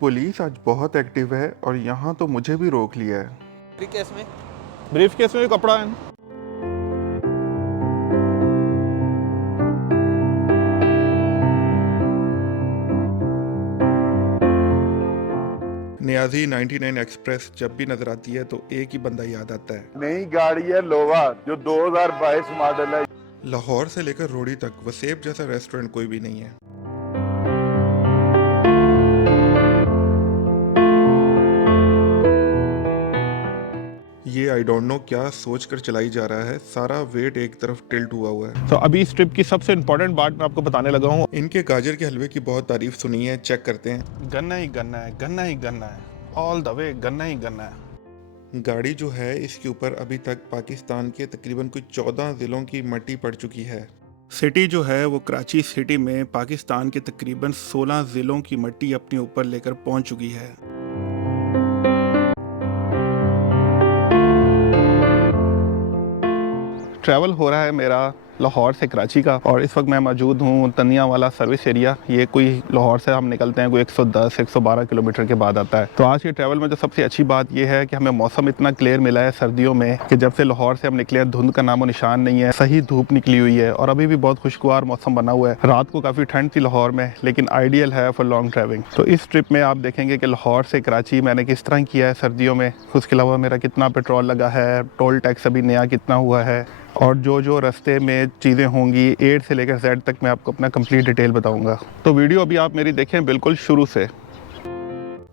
Police आज बहुत active है और यहाँ तो मुझे भी रोक लिया है। ब्रीफ केस में भी कपड़ा है। नियाजी 99 एक्सप्रेस जब भी नजर आती है तो एक ही बंदा याद आता है। नई गाड़ी है लोवा जो 2022 मॉडल है। लाहौर से लेकर रोड़ी तक वसेब जैसा रेस्टोरेंट कोई भी नहीं है। ये आई डोंट नो क्या सोच कर चलाई जा रहा है, सारा वेट एक तरफ टिल्ट हुआ है। तो अभी इस ट्रिप की सबसे इम्पोर्टेंट बात मैं आपको बताने लगा हूँ। इनके गाजर के हलवे की बहुत तारीफ सुनी है, चेक करते हैं। गन्ना ही गन्ना है, गन्ना ही गन्ना है, ऑल द वे गन्ना ही गन्ना है। गाड़ी जो है इसके ऊपर अभी तक पाकिस्तान के तकरीबन कुछ 14 ज़िलों की मट्टी पड़ चुकी है। सिटी जो है वो कराची सिटी में पाकिस्तान के तकरीबन 16 ज़िलों की मट्टी अपने ऊपर लेकर पहुंच चुकी है। ट्रैवल हो रहा है मेरा लाहौर से कराची का, और इस वक्त मैं मौजूद हूँ तनिया वाला सर्विस एरिया। ये कोई लाहौर से हम निकलते हैं कोई 110-112 किलोमीटर के बाद आता है। तो आज के ट्रैवल में जो सबसे अच्छी बात यह है कि हमें मौसम इतना क्लियर मिला है सर्दियों में कि जब से लाहौर से हम निकले हैं धुंध का नामो निशान नहीं है, सही धूप निकली हुई है और अभी भी बहुत खुशगवार मौसम बना हुआ है। रात को काफ़ी ठंड थी लाहौर में, लेकिन आइडियल है फॉर लॉन्ग ट्रैवलिंग। तो इस ट्रिप में आप देखेंगे कि लाहौर से कराची मैंने किस तरह किया है सर्दियों में, उसके अलावा मेरा कितना पेट्रोल लगा है, टोल टैक्स अभी नया कितना हुआ है, और जो जो रास्ते में चीज़ें होंगी A से लेकर Z तक मैं आपको अपना कंप्लीट डिटेल बताऊंगा। तो वीडियो अभी आप मेरी देखें बिल्कुल शुरू से।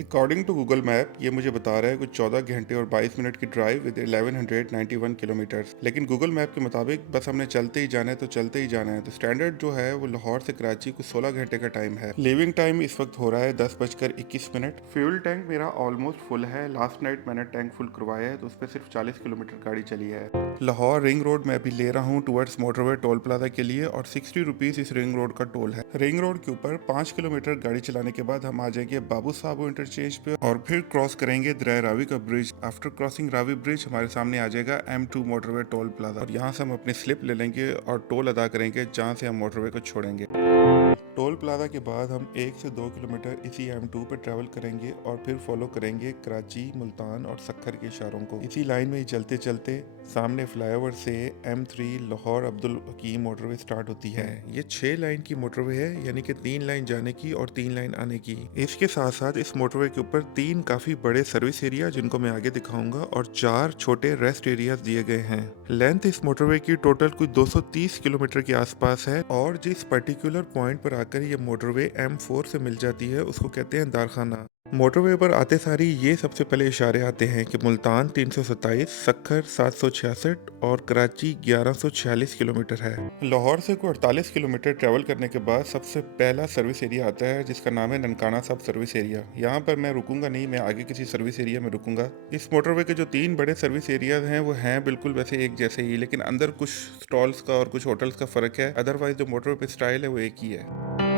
अकॉर्डिंग टू गूगल मैप ये मुझे बता रहा है कुछ 14 घंटे और 22 मिनट की ड्राइव विद 1191 किलोमीटर, लेकिन गूगल मैप के मुताबिक बस हमने चलते ही जाना है तो चलते ही जाना है। तो स्टैंडर्ड जो है वो लाहौर से कराची कुछ 16 घंटे का टाइम है। लिविंग टाइम इस वक्त हो रहा है 10:21। फ्यूल टैंक मेरा ऑलमोस्ट फुल है। लास्ट नाइट मैंने टैंक फुल करवाया है तो उस पर सिर्फ 40 किलोमीटर गाड़ी चली है। लाहौर रिंग रोड में अभी ले रहा हूँ टुवर्ड्स मोटरवे टोल प्लाजा के लिए, और 60 रुपीज इस रिंग रोड का टोल है। रिंग रोड के ऊपर 5 किलोमीटर गाड़ी चलाने के बाद हम आ जाएंगे बाबू साहब इंटरचेंज पे और फिर क्रॉस करेंगे दरिया रावी का bridge. After crossing Ravi bridge हमारे सामने आ जाएगा M2 मोटरवे टोल प्लाजा, और यहाँ से हम अपनी स्लिप ले लेंगे और टोल अदा करेंगे जहाँ से हम मोटरवे को छोड़ेंगे। टोल प्लाजा के बाद हम 1 से 2 किलोमीटर इसी M2 पे ट्रैवल करेंगे और फिर फॉलो करेंगे कराची, मुल्तान और सक्खर के इशारों को। इसी लाइन में ही चलते चलते सामने फ्लाईओवर से M3 लाहौर अब्दुल हकीम मोटरवे स्टार्ट होती है। ये 6 लाइन की मोटरवे है, यानी कि 3 लाइन जाने की और 3 लाइन आने की। इसके साथ साथ इस मोटरवे के ऊपर 3 काफी बड़े सर्विस एरिया जिनको मैं आगे दिखाऊंगा और 4 छोटे रेस्ट एरिया दिए गए हैं। लेंथ इस मोटरवे की टोटल कुछ 230 किलोमीटर के आसपास है, और जिस पर्टिकुलर पॉइंट पर आकर ये मोटरवे M4 से मिल जाती है उसको कहते हैं दारखाना। मोटरवे पर आते सारी ये सबसे पहले इशारे आते हैं कि मुल्तान 327, सक्खर 766 और कराची 1146 किलोमीटर है। लाहौर से कोई 48 किलोमीटर ट्रैवल करने के बाद सबसे पहला सर्विस एरिया आता है जिसका नाम है ननकाना सब सर्विस एरिया। यहाँ पर मैं रुकूंगा नहीं, मैं आगे किसी सर्विस एरिया में रुकूंगा। इस मोटरवे के जो 3 बड़े सर्विस एरियाज हैं वो हैं बिल्कुल वैसे एक जैसे ही, लेकिन अंदर कुछ स्टॉल्स का और कुछ होटल्स का फर्क है। अदरवाइज जो मोटरवे पे स्टाइल है वो एक ही है।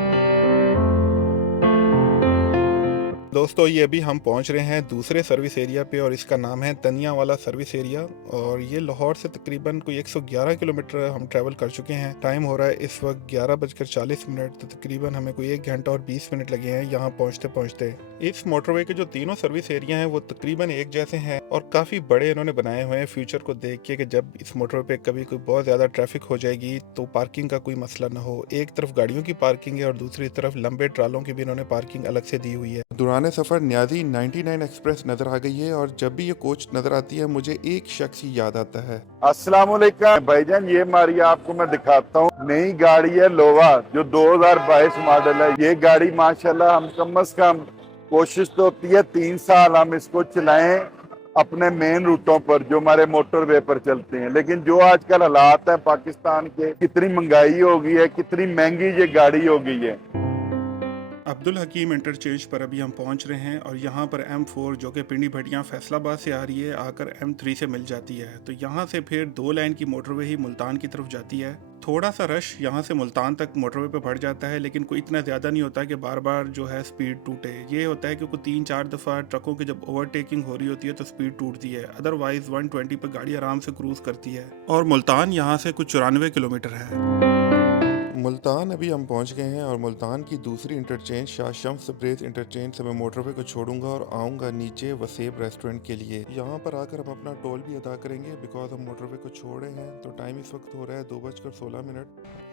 दोस्तों ये अभी हम पहुंच रहे हैं दूसरे सर्विस एरिया पे, और इसका नाम है तनिया वाला सर्विस एरिया, और ये लाहौर से तकरीबन कोई 111 किलोमीटर हम ट्रैवल कर चुके हैं। टाइम हो रहा है इस वक्त 11:40, तो तकरीबन हमें कोई 1 घंटा और 20 मिनट लगे हैं यहाँ पहुँचते पहुँचते। इस मोटरवे के जो तीनों सर्विस एरिया हैं वो तकरीबन एक जैसे हैं और काफ़ी बड़े इन्होंने बनाए हुए हैं फ्यूचर को देख के कि जब इस मोटरवे पे कभी कोई बहुत ज़्यादा ट्रैफिक हो जाएगी तो पार्किंग का कोई मसला ना हो। एक तरफ गाड़ियों की पार्किंग है और दूसरी तरफ लंबे ट्रालों की भी इन्होंने पार्किंग अलग से दी हुई है। दौरान सफर न्याजी 99 एक्सप्रेस नजर आ गई है, और जब भी ये कोच नजर आती है मुझे एक शख्स ही याद आता है। अस्सलाम वालेकुम भाईजान, ये हमारी आपको मैं दिखाता हूँ नई गाड़ी है लोवा जो 2022 मॉडल है। ये गाड़ी माशाल्लाह हम कम से कम कोशिश तो होती है 3 साल हम इसको चलाएं अपने मेन रूटों पर जो हमारे मोटरवे पर चलते हैं। लेकिन जो आजकल हालात है पाकिस्तान के, कितनी महंगाई हो गई है, कितनी महंगी ये गाड़ी हो गई है। अब्दुल हकीम इंटरचेंज पर अभी हम पहुंच रहे हैं, और यहाँ पर M4 जो कि पिंडी भटियां फैसलाबाद से आ रही है आकर M3 से मिल जाती है। तो यहाँ से फिर 2 लाइन की मोटरवे ही मुल्तान की तरफ जाती है। थोड़ा सा रश यहाँ से मुल्तान तक मोटरवे पे बढ़ जाता है, लेकिन कोई इतना ज़्यादा नहीं होता कि बार बार जो है स्पीड टूटे। ये होता है कि कोई 3-4 दफ़ा ट्रकों की जब ओवरटेकिंग हो रही होती है तो स्पीड टूटती है, अदरवाइज 120 पर गाड़ी आराम से क्रूज करती है। और मुल्तान यहाँ से कुछ 94 किलोमीटर है। मुल्तान अभी हम पहुंच गए हैं और मुल्तान की दूसरी इंटरचेंज शाह शम्स तब्रेज़ इंटरचेंज से मैं मोटरवे को छोड़ूंगा और आऊंगा नीचे वसेब रेस्टोरेंट के लिए। यहाँ पर आकर हम अपना टोल भी अदा करेंगे बिकॉज हम मोटरवे को छोड़े हैं। तो टाइम इस वक्त हो रहा है 2:16।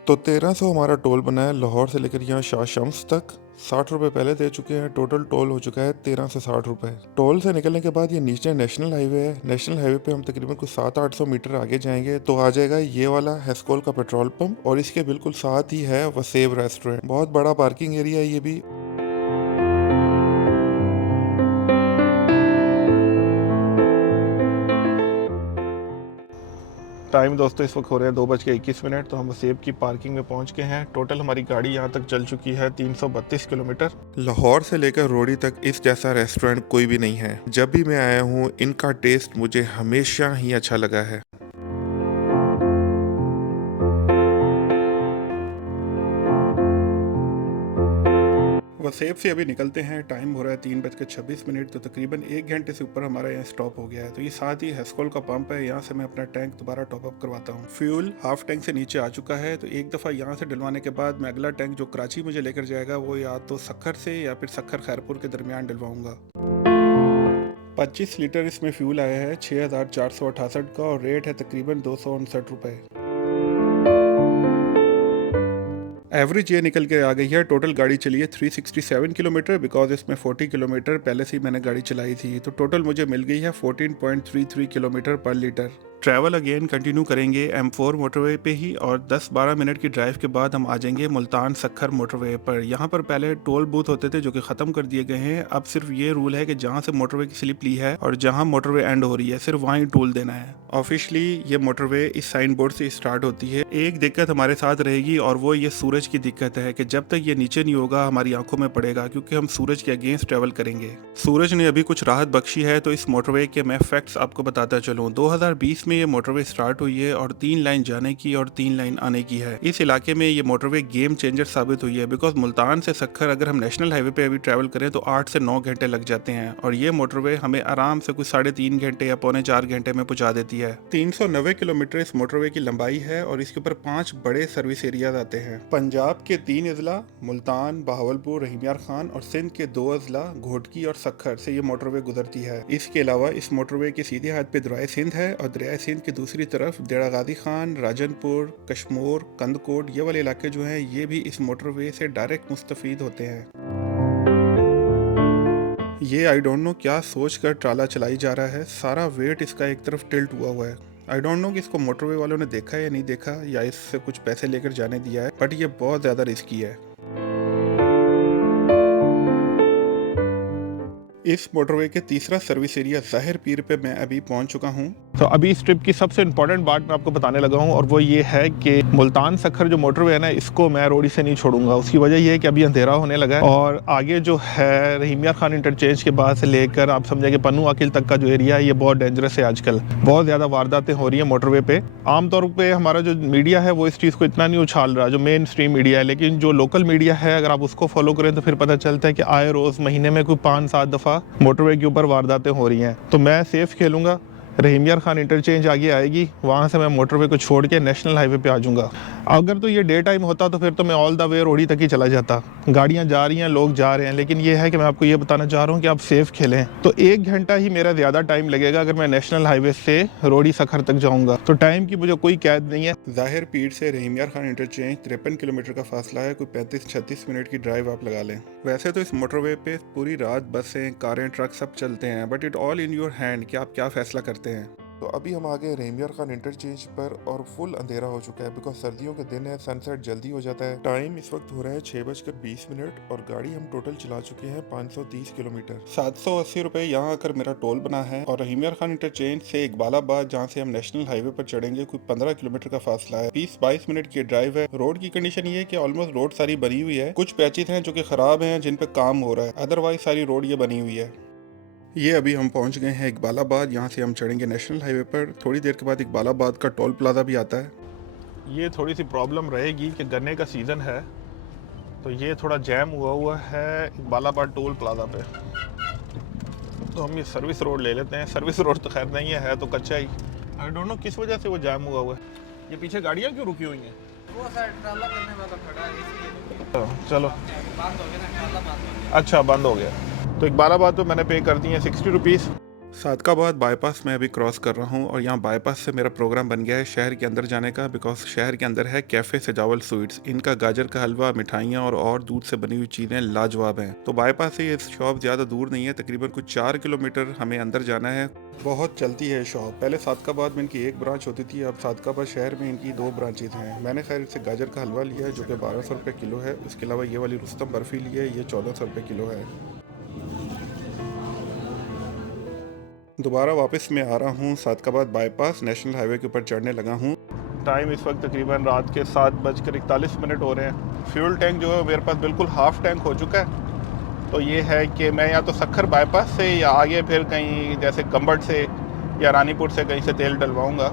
तो 1300 हमारा टोल बना है लाहौर से लेकर यहाँ शाह शम्स तक। 60 रुपये पहले दे चुके हैं। टोटल टोल हो चुका है 1360 रुपये। टोल से निकलने के बाद ये नीचे नेशनल हाईवे है। नेशनल हाईवे पे हम तकरीबन कुछ 700-800 मीटर आगे जाएंगे तो आ जाएगा ये वाला हेस्कोल का पेट्रोल पंप और इसके बिल्कुल साथ ही है वसेब रेस्टोरेंट। बहुत बड़ा पार्किंग एरिया है ये भी। टाइम दोस्तों इस वक्त हो रहे हैं 2:21। तो हम वसेब की पार्किंग में पहुंच गए हैं। टोटल हमारी गाड़ी यहाँ तक चल चुकी है 332 किलोमीटर। लाहौर से लेकर रोड़ी तक इस जैसा रेस्टोरेंट कोई भी नहीं है। जब भी मैं आया हूँ इनका टेस्ट मुझे हमेशा ही अच्छा लगा है। वसेब से अभी निकलते हैं। टाइम हो रहा है 3:26। तो तकरीबन 1 घंटे से ऊपर हमारा यहाँ स्टॉप हो गया है। तो ये साथ ही हेस्कोल का पंप है। यहाँ से मैं अपना टैंक दोबारा टॉप अप करवाता हूँ। फ्यूल हाफ टैंक से नीचे आ चुका है। तो एक दफ़ा यहाँ से डलवाने के बाद मैं अगला टैंक जो कराची मुझे लेकर जाएगा वो या तो सखर से या फिर सखर खैरपुर के दरमियान डलवाऊंगा। 25 लीटर इसमें फ्यूल आया है 6468 का और रेट है तकरीबन 259 रुपये। एवरेज ये निकल के आ गई है। टोटल गाड़ी चली है 367 किलोमीटर बिकॉज इसमें 40 किलोमीटर पहले से ही मैंने गाड़ी चलाई थी। तो टोटल मुझे मिल गई है 14.33 किलोमीटर पर लीटर। ट्रैवल अगेन कंटिन्यू करेंगे M4 मोटरवे पे ही और 10-12 मिनट की ड्राइव के बाद हम आ जाएंगे मुल्तान सखर मोटरवे पर। यहाँ पर पहले टोल बूथ होते थे जो कि ख़त्म कर दिए गए हैं। अब सिर्फ ये रूल है कि जहाँ से मोटरवे की स्लिप ली है और जहाँ मोटरवे एंड हो रही है सिर्फ वहाँ ही टोल देना है। ऑफिशियली ये मोटरवे इस साइन बोर्ड से स्टार्ट होती है। एक दिक्कत हमारे साथ रहेगी और वो ये सूरज की दिक्कत है कि जब तक ये नीचे नहीं होगा हमारी आंखों में पड़ेगा क्योंकि हम सूरज के अगेंस्ट ट्रैवल करेंगे। सूरज ने अभी कुछ राहत बख्शी है तो इस मोटरवे के मैं फैक्ट्स आपको बताता चलूँ। 2020 में ये मोटरवे स्टार्ट हुई है और 3 लाइन जाने की और 3 लाइन आने की है। इस इलाके में ये मोटरवे गेम चेंजर साबित हुई है बिकॉज मुल्तान से सखर अगर हम नेशनल हाईवे पे अभी ट्रैवल करें तो 8 से 9 घंटे लग जाते हैं और ये मोटरवे हमें आराम से कुछ 3.5 घंटे या 3.25 घंटे में पहुंचा देती है। 390 किलोमीटर इस मोटरवे की लंबाई है और इसके ऊपर 5 बड़े सर्विस एरियाज आते हैं। पंजाब के 3 अजला मुल्तान, बहावलपुर, रहीम यार खान और सिंध के 2 अजला घोटकी और सखर से ये मोटरवे गुजरती है। इसके अलावा इस मोटरवे के सीधे हाथ पे दरिया सिंध है और दरिया सिंध की दूसरी तरफ देड़ा गाजी खान, राजनपुर, कश्मोर, कंदकोट ये वाले इलाके जो हैं ये भी इस मोटरवे से डायरेक्ट मुस्तफीद होते हैं। ये आई डोंट नो क्या सोच कर ट्राला चलाई जा रहा है। सारा वेट इसका एक तरफ टिल्ट हुआ है। आई डोंट नो कि इसको मोटरवे वालों ने देखा या नहीं देखा या इससे कुछ पैसे लेकर जाने दिया है बट ये बहुत ज़्यादा रिस्की है। इस मोटरवे के तीसरा सर्विस एरिया ज़ाहिर पीर पे मैं अभी पहुंच चुका हूं। तो अभी इस ट्रिप की सबसे इम्पोर्टेंट बात मैं आपको बताने लगा हूँ और वो ये है कि मुल्तान सखर जो मोटरवे है ना इसको मैं रोड़ी से नहीं छोड़ूंगा। उसकी वजह ये है कि अभी अंधेरा होने लगा है और आगे जो है रहीम यार खान इंटरचेंज के बाद से लेकर आप समझे कि पन्नू आकिल तक का जो एरिया है ये बहुत डेंजरस है। आजकल बहुत ज़्यादा वारदातें हो रही हैं मोटरवे पे। आमतौर पर हमारा जो मीडिया है वो इस चीज़ को इतना नहीं उछाल रहा जो मेन स्ट्रीम मीडिया है, लेकिन जो लोकल मीडिया है अगर आप उसको फॉलो करें तो फिर पता चलता है कि आए रोज़ महीने में कोई 5-7 दफ़ा मोटरवे के ऊपर वारदातें हो रही हैं। तो मैं सेफ खेलूंगा। रहीम यार खान इंटरचेंज आगे आएगी, वहाँ से मैं मोटरवे को छोड़ के नेशनल हाईवे पे आ जाऊँगा। अगर तो ये डे टाइम होता तो फिर तो मैं ऑल द वे रोड़ी तक ही चला जाता। गाड़ियाँ जा रही हैं, लोग जा रहे हैं, लेकिन ये है कि मैं आपको ये बताना चाह रहा हूँ कि आप सेफ खेलें। तो 1 घंटा ही मेरा ज़्यादा टाइम लगेगा अगर मैं नेशनल हाईवे से रोड़ी सखर तक जाऊँगा। तो टाइम की मुझे कोई कैद नहीं है। ज़ाहिर पीर से रहीम यार खान इंटरचेंज 53 किलोमीटर का फासला है। कोई 35-36 मिनट की ड्राइव आप लगा लें। वैसे तो इस मोटरवे पे पूरी रात बसें, कारें, ट्रक सब चलते हैं but it all in your hand कि आप क्या फ़ैसला करते हैं। तो अभी हम आ गए रहीम यार खान इंटरचेंज पर और फुल अंधेरा हो चुका है बिकॉज सर्दियों के दिन है, सनसेट जल्दी हो जाता है। टाइम इस वक्त हो रहा है 6:20 और गाड़ी हम टोटल चला चुके हैं 530 किलोमीटर। 780 रुपये यहाँ आकर मेरा टोल बना है और रहीम यार खान इंटरचेंज से इकबालाबाद जहाँ से हम नेशनल हाईवे पर चढ़ेंगे कोई 15 किलोमीटर का फासला है। 20-22 मिनट की ड्राइव है। रोड की कंडीशन ये है कि ऑलमोस्ट रोड सारी बनी हुई है। कुछ पैचेस हैं जो कि खराब हैं जिन पे काम हो रहा है, अदरवाइज सारी रोड ये बनी हुई है। ये अभी हम पहुंच गए हैं इकबालाबाद। यहाँ से हम चढ़ेंगे नेशनल हाईवे पर। थोड़ी देर के बाद इकबालाबाद का टोल प्लाजा भी आता है। ये थोड़ी सी प्रॉब्लम रहेगी कि गन्ने का सीज़न है तो ये थोड़ा जैम हुआ है इकबालाबाद टोल प्लाजा पे। तो हम ये सर्विस रोड ले लेते हैं। सर्विस रोड तो खैर नहीं है तो कच्चा ही। आई डोंट नो किस वजह से वो जैम हुआ है। ये पीछे गाड़ियाँ क्यों रुकी हुई हैं? वो सर ट्राला करने वाला खड़ा है इसलिए चलो बंद हो गया ना, ट्राला बंद हो गया। अच्छा बंद हो गया। तो इकबालाबाद तो मैंने पे कर दी है 60 रुपीज़। सादकाबाद बाईपास मैं अभी क्रॉस कर रहा हूँ और यहाँ बाईपास से मेरा प्रोग्राम बन गया है शहर के अंदर जाने का, बिकॉज शहर के अंदर है कैफ़े सजावल स्वीट्स। इनका गाजर का हलवा, मिठाइयाँ और दूध से बनी हुई चीज़ें लाजवाब हैं। तो बाईपास से ये शॉप ज़्यादा दूर नहीं है, तकरीबन कुछ 4 किलोमीटर हमें अंदर जाना है। बहुत चलती है शॉप। पहले सादकाबाद में इनकी एक ब्रांच होती थी, अब सादकाबाद शहर में इनकी 2 ब्रांचेज हैं। मैंने खैर इससे गाजर का हलवा लिया है जो कि 1200 रुपये किलो है। उसके अलावा ये वाली रुस्तम बर्फ़ी ली है, ये 1400 रुपये किलो है। दोबारा वापस मैं आ रहा हूँ सादकाबाद बाईपास, नेशनल हाईवे के ऊपर चढ़ने लगा हूँ। टाइम इस वक्त तकरीबन रात के 7:41 हो रहे हैं। फ्यूल टैंक जो है मेरे पास बिल्कुल हाफ टैंक हो चुका है। तो ये है कि मैं या तो सखर बाईपास से या आगे फिर कहीं जैसे कंबट से या रानीपुर से कहीं से तेल डलवाऊँगा।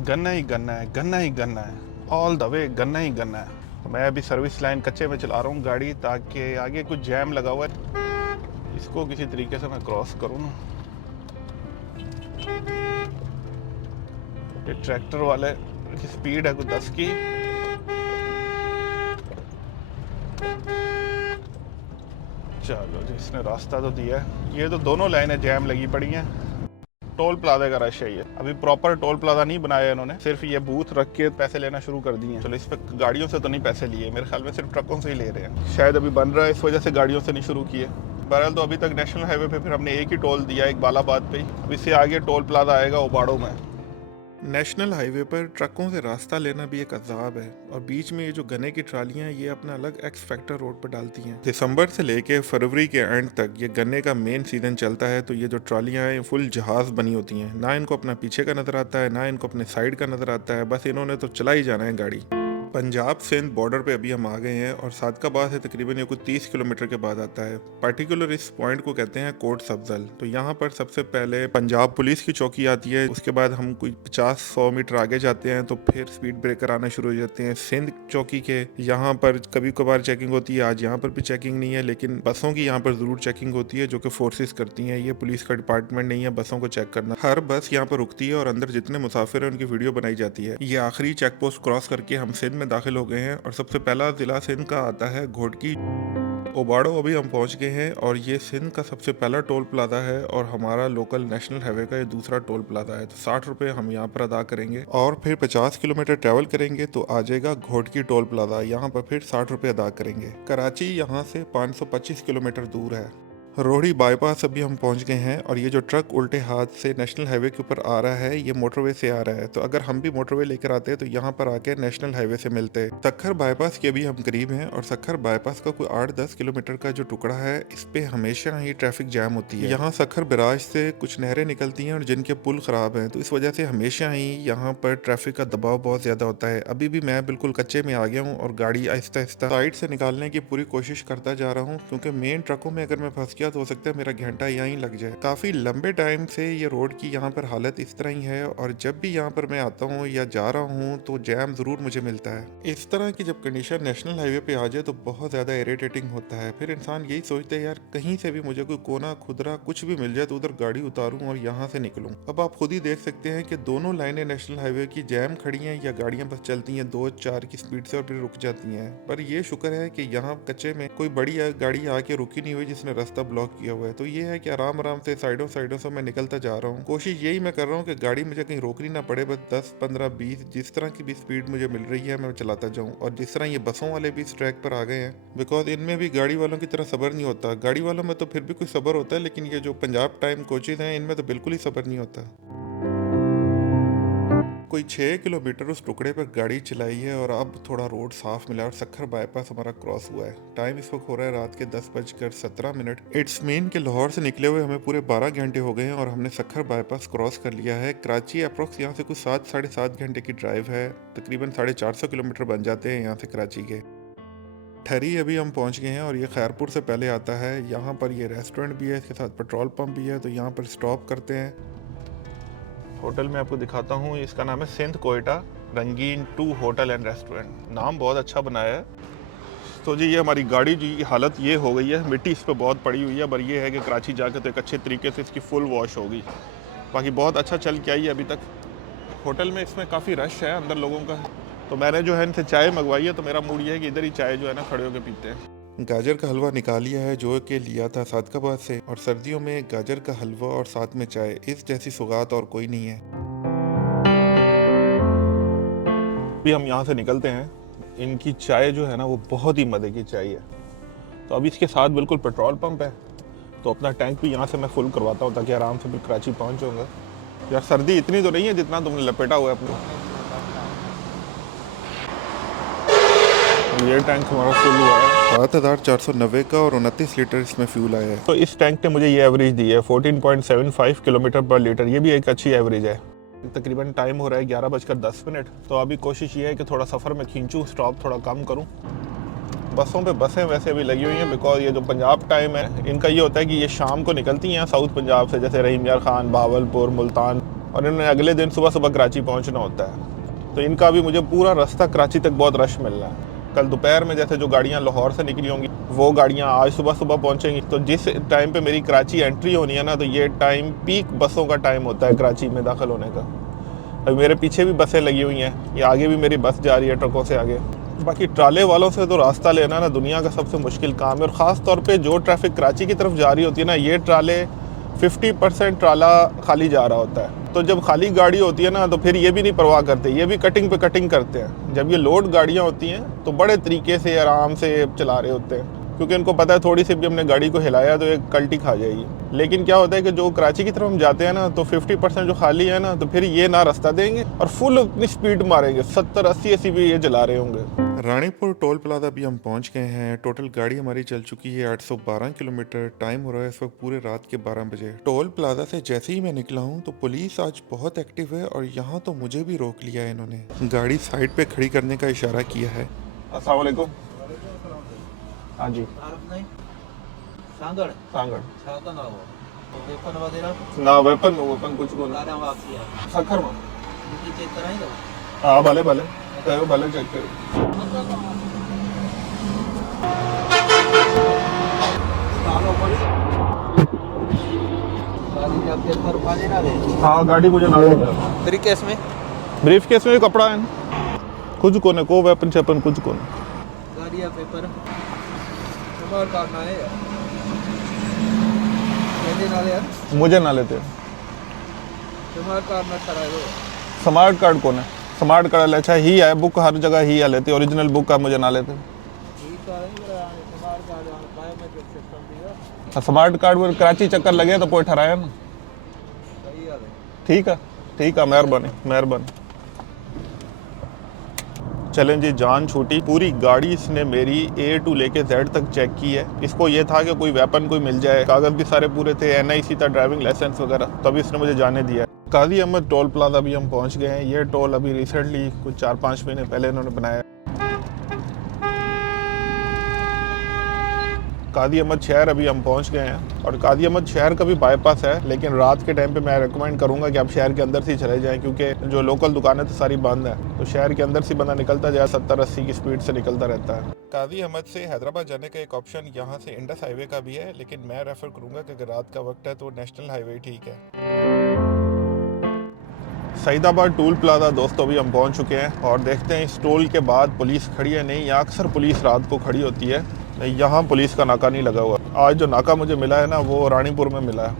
गन्ना ही गन्ना है, गन्ना ही गन्ना है, ऑल द वे गन्ना ही गन्ना है। तो मैं अभी सर्विस लाइन कच्चे में चला रहा हूँ गाड़ी, ताकि आगे कुछ जैम लगा हुआ है, इसको किसी तरीके से मैं क्रॉस करूँ ना। ये ट्रैक्टर वाले की स्पीड है कुछ 10 की। चलो जिसने रास्ता तो दिया है। ये तो दोनों लाइनें जैम लगी पड़ी हैं। टोल प्लाजा का रश है ये। अभी प्रॉपर टोल प्लाजा नहीं बनाया इन्होंने, सिर्फ ये बूथ रख के पैसे लेना शुरू कर दिए हैं। चलो इस पर गाड़ियों से तो नहीं पैसे लिए, मेरे ख्याल में सिर्फ ट्रकों से ही ले रहे हैं। शायद अभी बन रहा है इस वजह से गाड़ियों से नहीं शुरू किए। बहरहाल तो अभी तक नेशनल हाईवे पे फिर हमने एक ही टोल दिया, इकबालाबाद पे ही। अब इससे आगे टोल प्लाजा आएगा ओबाड़ो में। नेशनल हाईवे पर ट्रकों से रास्ता लेना भी एक अजाब है, और बीच में ये जो गन्ने की ट्रालियां ये अपना अलग एक्स फैक्टर रोड पर डालती हैं। दिसंबर से लेके फरवरी के एंड तक ये गन्ने का मेन सीजन चलता है। तो ये जो ट्रालियां हैं फुल जहाज बनी होती हैं, ना इनको अपना पीछे का नजर आता है, ना इनको अपने साइड का नजर आता है, बस इन्होंने तो चला ही जाना है गाड़ी। पंजाब सिंध बॉर्डर पे अभी हम आ गए हैं और सादकाबाद से तकरीबन ये कुछ 30 किलोमीटर के बाद आता है। पर्टिकुलर इस पॉइंट को कहते हैं कोट सब्जल। तो यहाँ पर सबसे पहले पंजाब पुलिस की चौकी आती है, उसके बाद हम कुछ 50-100 मीटर आगे जाते हैं तो फिर स्पीड ब्रेकर आना शुरू हो जाते हैं सिंध चौकी के। यहाँ पर कभी कभार चेकिंग होती है, आज यहाँ पर भी चेकिंग नहीं है, लेकिन बसों की यहाँ पर ज़रूर चेकिंग होती है जो कि फोर्सेस करती हैं। ये पुलिस का डिपार्टमेंट नहीं है बसों को चेक करना। हर बस यहाँ पर रुकती है और अंदर जितने मुसाफिर हैं उनकी वीडियो बनाई जाती है। ये आखिरी चेक पोस्ट क्रॉस करके हम सिंध में दाखिल हो गए हैं और सबसे पहला जिला सिंध का आता है घोटकी। ओबाड़ो अभी हम पहुंच गए हैं और ये सिंध का सबसे पहला टोल प्लाजा है और हमारा लोकल नेशनल हाईवे का ये दूसरा टोल प्लाजा है। तो 60 रुपये हम यहाँ पर अदा करेंगे और फिर 50 किलोमीटर ट्रैवल करेंगे तो आ जाएगा घोटकी टोल प्लाजा। यहाँ पर फिर 60 रुपये अदा करेंगे। कराची यहाँ से 525 किलोमीटर दूर है। रोहड़ी बाईपास अभी हम पहुंच गए हैं और ये जो ट्रक उल्टे हाथ से नेशनल हाईवे के ऊपर आ रहा है ये मोटरवे से आ रहा है। तो अगर हम भी मोटरवे लेकर आते हैं तो यहाँ पर आके नेशनल हाईवे से मिलते हैं। सखर बाईपास के भी हम करीब हैं और सखर बाईपास का कोई 8-10 किलोमीटर का जो टुकड़ा है इस पे हमेशा ही ट्रैफिक जैम होती है। यहाँ सखर बैराज से कुछ नहरें निकलती हैं और जिनके पुल खराब हैं, तो इस वजह से हमेशा ही यहाँ पर ट्रैफिक का दबाव बहुत ज्यादा होता है। अभी भी मैं बिल्कुल कच्चे में आ गया हूँ और गाड़ी आहिस्ता आहिस्ता साइड से निकालने की पूरी कोशिश करता जा रहा हूँ, क्योंकि मेन ट्रकों में अगर मैं फंस गया तो हो सकता है मेरा घंटा यहीं लग जाए। काफी लंबे टाइम से ये रोड की यहाँ पर हालत इस तरह ही है और जब भी यहाँ पर मैं आता हूँ या जा रहा हूँ तो जैम जरूर मुझे मिलता है। इस तरह की जब कंडीशन नेशनल हाईवे पे आ जाए तो बहुत ज्यादा इरिटेटिंग होता है। फिर इंसान यही सोचता है यार कहीं से भी मुझे कोई कोना खुदरा कुछ भी मिल जाए तो उधर गाड़ी उतारूं और यहाँ से निकलूं। अब आप खुद ही देख सकते हैं कि दोनों लाइनें नेशनल हाईवे की जैम खड़ी हैं या गाड़ियां बस चलती हैं 2-4 की स्पीड से और फिर रुक जाती हैं। पर ये शुक्र है कि यहाँ कच्चे में कोई बड़ी गाड़ी आके रुकी नहीं हुई जिसने रास्ता ब्लॉक किया हुआ है। तो ये है कि आराम आराम से साइडों से मैं निकलता जा रहा हूँ। कोशिश यही मैं कर रहा हूँ कि गाड़ी मुझे कहीं रोकनी ना पड़े, बस 10, 15, 20 जिस तरह की भी स्पीड मुझे मिल रही है मैं चलाता जाऊँ। और जिस तरह ये बसों वाले भी इस ट्रैक पर आ गए हैं, बिकॉज इनमें भी गाड़ी वालों की तरह सब्र नहीं होता। गाड़ी वालों में तो फिर भी कुछ सब्र होता है, लेकिन ये जो पंजाब टाइम कोचेज हैं इनमें तो बिल्कुल ही सब्र नहीं होता। कोई 6 किलोमीटर उस टुकड़े पर गाड़ी चलाई है और अब थोड़ा रोड साफ मिला और सखर बाईपास हमारा क्रॉस हुआ है। टाइम इस वक्त हो रहा है रात के 10:17। इट्स मीन के लाहौर से निकले हुए हमें पूरे 12 घंटे हो गए हैं और हमने सखर बाईपास क्रॉस कर लिया है। कराची अप्रोक्स यहाँ से कुछ 7-7.5 घंटे की ड्राइव है। तकरीबन 450 किलोमीटर बन जाते हैं यहाँ से कराची के। ठहरी अभी हम पहुँच गए हैं और ये खैरपुर से पहले आता है। यहाँ पर ये रेस्टोरेंट भी है, इसके साथ पेट्रोल पंप भी है, तो यहाँ पर स्टॉप करते हैं। होटल में आपको दिखाता हूँ, इसका नाम है सिंध कोयटा रंगीन 2 होटल एंड रेस्टोरेंट। नाम बहुत अच्छा बनाया है। तो जी ये हमारी गाड़ी जी हालत ये हो गई है, मिट्टी इस पर बहुत पड़ी हुई है, पर ये है कि कराची जाकर तो एक अच्छे तरीके से इसकी फुल वॉश होगी। बाकी बहुत अच्छा चल के आई है अभी तक। होटल में इसमें काफ़ी रश है अंदर लोगों का। तो मैंने जो है इनसे चाय मंगवाई है, तो मेरा मूड ये है कि इधर ही चाय जो है ना खड़े होकर पीते हैं। गाजर का हलवा निकाल लिया है जो कि लिया था सादकाबाद से, और सर्दियों में गाजर का हलवा और साथ में चाय, इस जैसी सौगात और कोई नहीं है। अभी हम यहाँ से निकलते हैं। इनकी चाय जो है ना वो बहुत ही मज़े की चाय है। तो अभी इसके साथ बिल्कुल पेट्रोल पंप है, तो अपना टैंक भी यहाँ से मैं फुल करवाता हूँ ताकि आराम से भी कराची पहुँच जाऊँगा। यार सर्दी इतनी तो नहीं है जितना तुमने लपेटा हुआ है अपने। ये टैंक हमारा फुल हुआ है 7490 का और 29 लीटर इसमें फ्यूल आया है। तो इस टैंक ने मुझे ये एवरेज दी है 14.75 किलोमीटर पर लीटर। ये भी एक अच्छी एवरेज है। तकरीबन टाइम हो रहा है 11:10। तो अभी कोशिश ये है कि थोड़ा सफ़र में खींचूँ, स्टॉप थोड़ा कम करूँ। बसों पे बसें वैसे भी लगी हुई हैं, बिकॉज ये जो पंजाब टाइम है इनका ये होता है कि ये शाम को निकलती हैं साउथ पंजाब से, जैसे रहीम यार खान, भावलपुर, मुल्तान, और इन्होंने अगले दिन सुबह सुबह कराची पहुंचना होता है। तो इनका भी मुझे पूरा रास्ता कराची तक बहुत रश मिल रहा है। कल दोपहर में जैसे जो गाड़ियाँ लाहौर से निकली होंगी वो गाड़ियाँ आज सुबह सुबह पहुँचेंगी। तो जिस टाइम पे मेरी कराची एंट्री होनी है ना, तो ये टाइम पीक बसों का टाइम होता है कराची में दाखिल होने का। अभी मेरे पीछे भी बसें लगी हुई हैं, ये आगे भी मेरी बस जा रही है ट्रकों से आगे। बाकी ट्राले वालों से तो रास्ता लेना ना दुनिया का सबसे मुश्किल काम है, और ख़ास तौर पे जो ट्रैफिक कराची की तरफ जा रही होती है ना, ये ट्राले 50% ट्राला खाली जा रहा होता है। तो जब खाली गाड़ी होती है ना, तो फिर ये भी नहीं परवाह करते, ये भी कटिंग पे कटिंग करते हैं। जब ये लोड गाड़ियाँ होती हैं तो बड़े तरीके से आराम से चला रहे होते हैं, क्योंकि उनको पता है थोड़ी सी भी हमने गाड़ी को हिलाया तो एक कल्टी खा जाएगी। लेकिन क्या होता है कि जो कराची की तरफ हम जाते हैं ना, तो 50% जो खाली है ना, तो फिर ये ना रास्ता देंगे और फुल अपनी स्पीड मारेंगे, 70-80 भी ये चला रहे होंगे। रानीपुर टोल प्लाजा भी हम पहुंच गए हैं। टोटल गाड़ी हमारी चल चुकी है 812 किलोमीटर। टाइम हो रहा है इस वक्त पूरे रात के 12 बजे। टोल प्लाजा से जैसे ही मैं निकला हूं तो पुलिस आज बहुत एक्टिव है, और यहां तो मुझे भी रोक लिया है इन्होंने। गाड़ी साइड पे खड़ी करने का इशारा किया है। अस्सलाम वालेकुम। हाँ जी। आरफ नहीं सांगड़ सांगड़ छाता ना हो वेपन वगैरह ना वेपन कुछ को ना गाना वापसी है सखर में। ये चेक कराई दो हाँ भले भले चेक करो। सालों पर गाड़ी का पेपर पाने ना दे हाँ गाड़ी मुझे ना ले। ब्रीफ केस में कपड़ा है कुछ को ने को वेपन चेपन कुछ को ने गाड़ी का पेपर हमारा करना है कहने ना ले यार मुझे ना लेते। हमारा करना कराए दो स्मार्ट कार्ड कौन है? स्मार्ट कार्ड अच्छा ही है, बुक हर जगह ही है लेते, ओरिजिनल बुक का मुझे ना लेते। ठीक है हमारा कार्ड बायोमेट्रिक सिस्टम दिया स्मार्ट कार्ड में कराची चक्कर लगे तो कोई ठहराया ना। सही है ठीक है मेहरबानी। चलें जी, जान छूटी। पूरी गाड़ी इसने मेरी A to लेके Z तक चेक की है। इसको ये था कि कोई वेपन कोई मिल जाए, कागज़ भी सारे पूरे थे, NIC था, ड्राइविंग लाइसेंस वगैरह, तभी इसने मुझे जाने दिया। काजी अहमद टोल प्लाजा भी हम पहुंच गए हैं। ये टोल अभी रिसेंटली कुछ 4-5 महीने पहले इन्होंने बनाया। कादी अहमद शहर अभी हम पहुंच गए हैं, और कादी अहमद शहर का भी बाईपास है, लेकिन रात के टाइम पे मैं रेकमेंड करूंगा कि आप शहर के अंदर से ही चले जाएं, क्योंकि जो लोकल दुकानें तो सारी बंद है। तो शहर के अंदर से बंदा निकलता जाए 70-80 की स्पीड से निकलता रहता है। काजी अहमद से हैदराबाद जाने का एक ऑप्शन यहाँ से इंडस हाईवे का भी है, लेकिन मैं रेफर करूँगा कि अगर रात का वक्त है तो नेशनल हाईवे ठीक है। सईदाबाद टोल प्लाजा दोस्तों भी हम पहुंच चुके हैं, और देखते हैं इस टोल के बाद पुलिस खड़ी है नहीं, या अक्सर पुलिस रात को खड़ी होती है। यहाँ पुलिस का नाका नहीं लगा हुआ। आज जो नाका मुझे मिला है ना, वो रानीपुर में मिला है।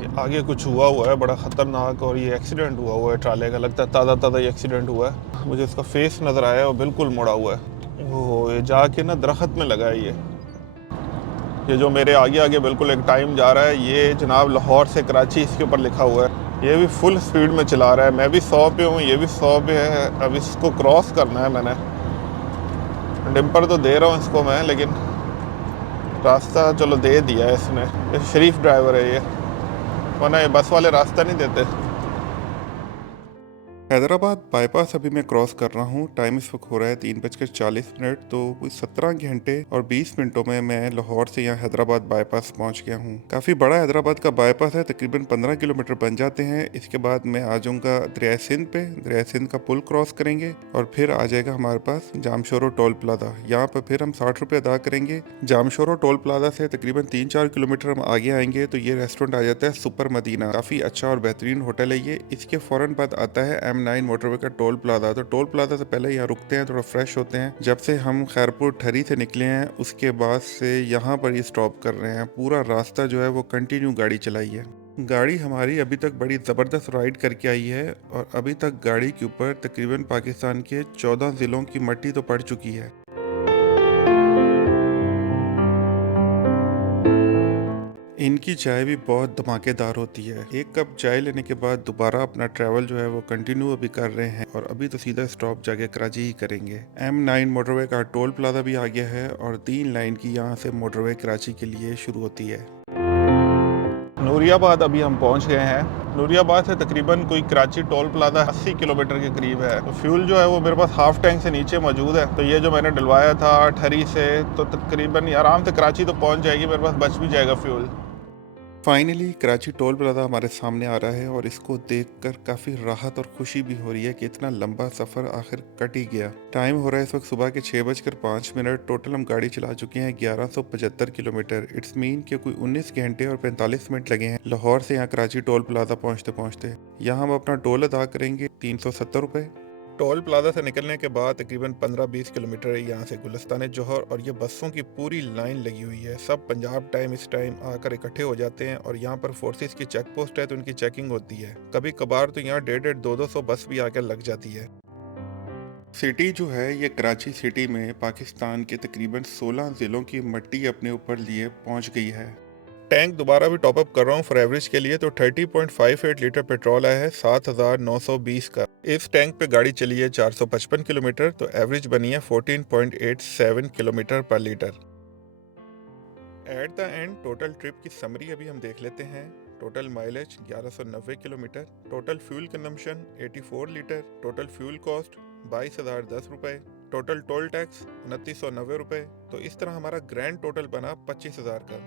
ये आगे कुछ हुआ है बड़ा ख़तरनाक, और ये एक्सीडेंट हुआ है ट्राले का, लगता है ताज़ा ही एक्सीडेंट हुआ है। मुझे इसका फेस नज़र आया और बिल्कुल मुड़ा हुआ है। ओह, ये जाके ना दरख्त में लगा है। ये जो मेरे आगे बिल्कुल एक टाइम जा रहा है, ये जनाब लाहौर से कराची इसके ऊपर लिखा हुआ है। ये भी फुल स्पीड में चला रहा है, मैं भी 100 पे हूँ, ये भी 100 पे है। अब इसको क्रॉस करना है, मैंने डिम्पर तो दे रहा हूँ इसको मैं, लेकिन रास्ता चलो दे दिया है इसने। ये शरीफ ड्राइवर है ये, वरना ये बस वाले रास्ता नहीं देते। हैदराबाद बाईपास अभी मैं क्रॉस कर रहा हूँ। टाइम इस वक्त हो रहा है 3:40। तो कुछ 17 घंटे और 20 मिनटों में मैं लाहौर से यहाँ हैदराबाद बाईपास पहुँच गया हूँ। काफ़ी बड़ा हैदराबाद का बाईपास है, तकरीबन 15 किलोमीटर बन जाते हैं। इसके बाद मैं आ जाऊँगा दरिया सिंध पे। दरिया सिंध का पुल क्रॉस करेंगे और फिर आ जाएगा हमारे पास जामशोरो टोल प्लाजा। यहाँ पर फिर हम 60 रुपये अदा करेंगे। जामशोरो टोल प्लाजा से तकरीबन 3-4 किलोमीटर हम आगे आएंगे तो ये रेस्टोरेंट आ जाता है सुपर मदीना। काफ़ी अच्छा और बेहतरीन होटल है ये। इसके फ़ौरन बाद आता है M9 मोटरवे का टोल प्लाजा। तो टोल प्लाजा से पहले यहाँ रुकते हैं, थोड़ा फ्रेश होते हैं। जब से हम खैरपुर ठरी से निकले हैं उसके बाद से यहाँ पर ही स्टॉप कर रहे हैं। पूरा रास्ता जो है वो कंटिन्यू गाड़ी चलाई है। गाड़ी हमारी अभी तक बड़ी ज़बरदस्त राइड करके आई है और अभी तक गाड़ी के ऊपर तकरीबन पाकिस्तान के 14 ज़िलों की मट्टी तो पड़ चुकी है। इनकी चाय भी बहुत धमाकेदार होती है। एक कप चाय लेने के बाद दोबारा अपना ट्रैवल जो है वो कंटिन्यू अभी कर रहे हैं और अभी तो सीधा स्टॉप जाके कराची ही करेंगे। M9 मोटरवे का टोल प्लाजा भी आ गया है और 3 लाइन की यहाँ से मोटरवे कराची के लिए शुरू होती है। नूरियाबाद अभी हम पहुंच गए हैं। नूरियाबाद से तकरीबन कोई कराची टोल प्लाजा 80 किलोमीटर के करीब है। तो फ्यूल जो है वो मेरे पास हाफ टैंक से नीचे मौजूद है। तो ये जो मैंने डलवाया था ठरी से, तो तकरीबन आराम से कराची तो पहुंच जाएगी, मेरे पास बच भी जाएगा fuel. Finally Karachi toll plaza हमारे सामने आ रहा है और इसको देखकर काफ़ी राहत और खुशी भी हो रही है कि इतना लंबा सफ़र आखिर कट ही गया। टाइम हो रहा है इस वक्त सुबह के 6:05। टोटल हम गाड़ी चला चुके हैं 1175 किलोमीटर। इट्स मीन कि कोई 19 घंटे और 45 मिनट लगे हैं लाहौर से यहाँ कराची टोल प्लाजा पहुँचते पहुँचते। यहाँ हम अपना टोल अदा करेंगे 370 रुपये। टोल प्लाजा से निकलने के बाद तकरीबन 15-20 किलोमीटर है यहाँ से गुलिस्तान जौहर और ये बसों की पूरी लाइन लगी हुई है। सब पंजाब टाइम इस टाइम आकर इकट्ठे हो जाते हैं और यहाँ पर फोर्सेस की चेक पोस्ट है तो उनकी चेकिंग होती है। कभी कभार तो यहाँ 150-200 बस भी आकर लग जाती है। सिटी जो है ये कराची सिटी में पाकिस्तान के तकरीबन 16 ज़िलों की मट्टी अपने ऊपर लिए पहुँच गई है। टैंक दोबारा भी टॉपअप कर रहा हूँ फॉर एवरेज के लिए। तो 30.58 लीटर पेट्रोल आया है 7,920 का। इस टैंक पे गाड़ी चली है 455 किलोमीटर, तो एवरेज बनी है 14.87 किलोमीटर पर litre. At the end total trip की समरी अभी हम देख लेते हैं। Total mileage 1190 kilometre, total fuel consumption 84 litre, total fuel cost 22,010 रुपये, टोटल टोल टैक्स 2990 रुपये। तो इस तरह हमारा ग्रैंड टोटल बना 25,000 का।